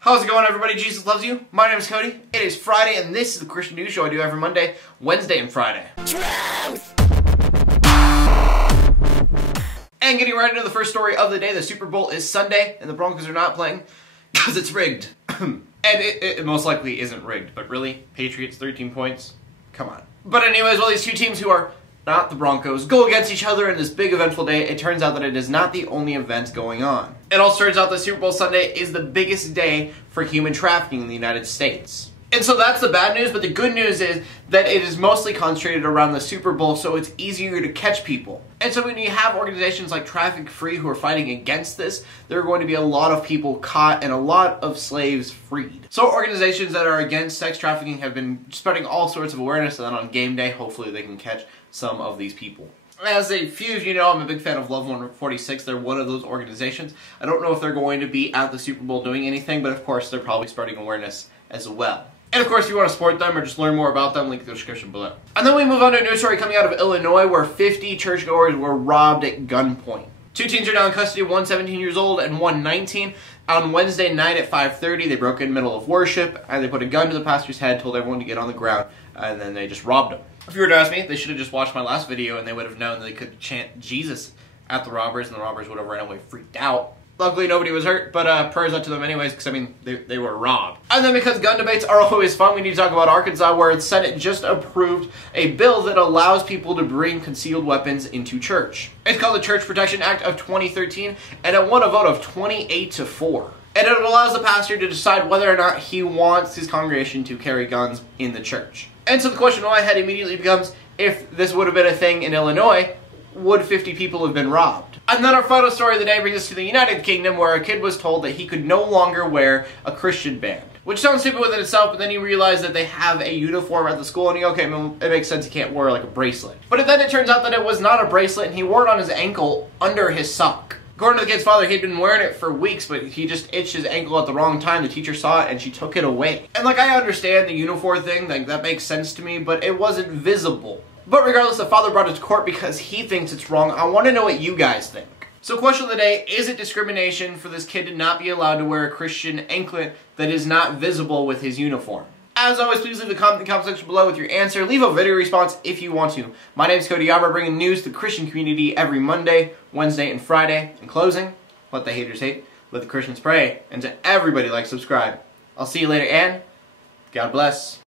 How's it going, everybody? Jesus loves you. My name is Cody. It is Friday, and this is the Christian News Show I do every Monday, Wednesday, and Friday. Truth! And getting right into the first story of the day, the Super Bowl is Sunday, and the Broncos are not playing because it's rigged. And it most likely isn't rigged, but really? Patriots, 13 points? Come on. But anyways, while these two teams who are not the Broncos go against each other in this big eventful day, it turns out that it is not the only event going on. It also turns out that Super Bowl Sunday is the biggest day for human trafficking in the United States. And so that's the bad news, but the good news is that it is mostly concentrated around the Super Bowl, so it's easier to catch people. And so when you have organizations like Traffic Free who are fighting against this, there are going to be a lot of people caught and a lot of slaves freed. So organizations that are against sex trafficking have been spreading all sorts of awareness, and then on game day, hopefully they can catch some of these people. As a few of you know, I'm a big fan of Love 146. They're one of those organizations. I don't know if they're going to be at the Super Bowl doing anything, but of course they're probably spreading awareness as well. And of course, if you want to support them or just learn more about them, link in the description below. And then we move on to a news story coming out of Illinois where 50 churchgoers were robbed at gunpoint. Two teens are now in custody, one 17 years old and one 19. On Wednesday night at 5:30, they broke in the middle of worship, and they put a gun to the pastor's head, told everyone to get on the ground, and then they just robbed him. If you were to ask me, they should have just watched my last video, and they would have known that they could chant Jesus at the robbers, and the robbers would have ran away freaked out. Luckily, nobody was hurt, but prayers out to them anyways, because, I mean, they were robbed. And then because gun debates are always fun, we need to talk about Arkansas, where the Senate just approved a bill that allows people to bring concealed weapons into church. It's called the Church Protection Act of 2013, and it won a vote of 28-4. And it allows the pastor to decide whether or not he wants his congregation to carry guns in the church. And so the question in my head immediately becomes, if this would have been a thing in Illinois, would 50 people have been robbed? And then our final story of the day brings us to the United Kingdom, where a kid was told that he could no longer wear a Christian band. Which sounds stupid within itself, but then you realize that they have a uniform at the school, and you go, okay, it makes sense he can't wear like a bracelet. But then it turns out that it was not a bracelet, and he wore it on his ankle under his sock. According to the kid's father, he'd been wearing it for weeks, but he just itched his ankle at the wrong time. The teacher saw it, and she took it away. And like, I understand the uniform thing, like, that makes sense to me, but it wasn't visible. But regardless, the father brought it to court because he thinks it's wrong. I want to know what you guys think. So question of the day, is it discrimination for this kid to not be allowed to wear a Christian anklet that is not visible with his uniform? As always, please leave a comment in the comment section below with your answer. Leave a video response if you want to. My name is Cody. I'm bringing news to the Christian community every Monday, Wednesday, and Friday. In closing, let the haters hate, let the Christians pray, and to everybody, like, subscribe. I'll see you later, and God bless.